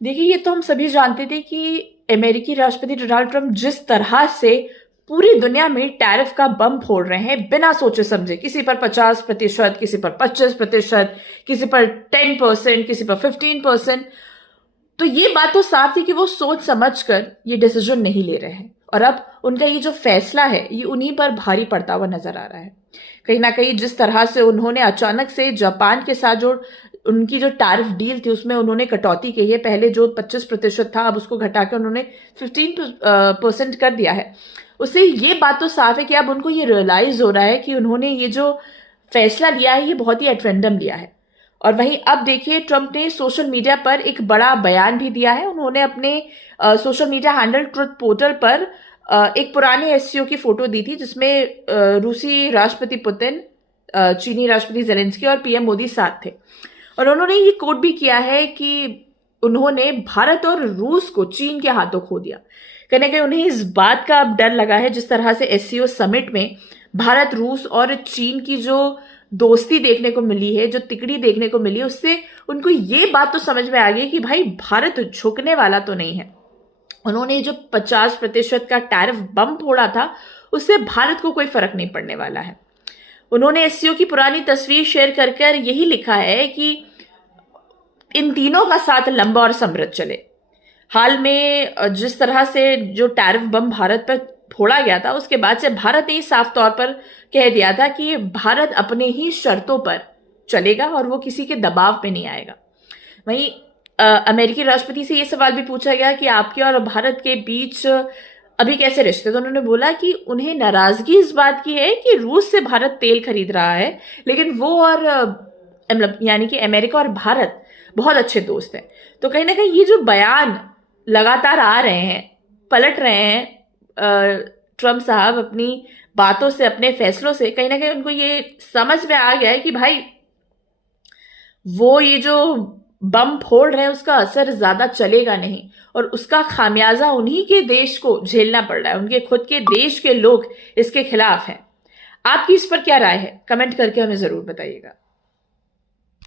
देखिए, ये तो हम सभी जानते थे कि अमेरिकी राष्ट्रपति डोनाल्ड ट्रंप जिस तरह से पूरी दुनिया में टैरिफ का बम फोड़ रहे हैं बिना सोचे समझे, किसी पर 50%, किसी पर 25%, किसी पर 10%, किसी पर 15%। तो ये बात तो साफ थी कि वो सोच समझकर ये डिसीजन नहीं ले रहे हैं, और अब उनका ये जो फैसला है ये उन्हीं पर भारी पड़ता हुआ नजर आ रहा है। कहीं ना कहीं जिस तरह से उन्होंने अचानक से जापान के साथ जो उनकी जो टैरिफ डील थी उसमें उन्होंने कटौती की है, पहले जो 25% था अब उसको घटाकर उन्होंने 15% कर दिया है। उससे ये बात तो साफ है कि अब उनको ये रियलाइज हो रहा है कि उन्होंने ये जो फैसला लिया है ये बहुत ही एटरेंडम लिया है। और वहीं अब देखिए, ट्रंप ने सोशल मीडिया पर एक बड़ा बयान भी दिया है। उन्होंने अपने social media handle truth portal पर एक पुराने एससीओ की फोटो दी थी जिसमें रूसी राष्ट्रपति पुतिन, चीनी राष्ट्रपति जेलेंस्की और पीएम मोदी साथ थे। और उन्होंने ये कोट भी किया है कि उन्होंने भारत और रूस को चीन के हाथों खो दिया। कहीं ना कहीं उन्हें इस बात का अब डर लगा है, जिस तरह से एससीओ समिट में भारत, रूस और चीन की जो दोस्ती देखने को मिली है, जो तिकड़ी देखने को मिली है, उससे उनको ये बात तो समझ में आ गई कि भाई भारत झुकने वाला तो नहीं है। उन्होंने जो 50% का टैरिफ बम फोड़ा था उससे भारत को कोई फर्क नहीं पड़ने वाला है। उन्होंने एससीओ की पुरानी तस्वीर शेयर कर यही लिखा है कि इन तीनों का साथ लंबा और समृद्ध चले। हाल में जिस तरह से जो टैरिफ बम भारत पर फोड़ा गया था उसके बाद से भारत ने साफ तौर पर कह दिया था कि भारत अपने ही शर्तों पर चलेगा और वो किसी के दबाव पे नहीं आएगा। वहीं अमेरिकी राष्ट्रपति से ये सवाल भी पूछा गया कि आपके और भारत के बीच अभी कैसे रिश्ते, तो उन्होंने बोला कि उन्हें नाराजगी इस बात की है कि रूस से भारत तेल खरीद रहा है, लेकिन वो और मतलब यानी कि अमेरिका और भारत बहुत अच्छे दोस्त हैं। तो कहीं ना कहीं ये जो बयान लगातार आ रहे हैं, पलट रहे हैं ट्रंप साहब अपनी बातों से, अपने फैसलों से, कहीं ना कहीं उनको ये समझ में आ गया है कि भाई वो ये जो बम फोड़ रहे हैं उसका असर ज्यादा चलेगा नहीं, और उसका खामियाजा उन्हीं के देश को झेलना पड़ रहा है। उनके खुद के देश के लोग इसके खिलाफ हैं। आपकी इस पर क्या राय है? कमेंट करके हमें जरूर बताइएगा।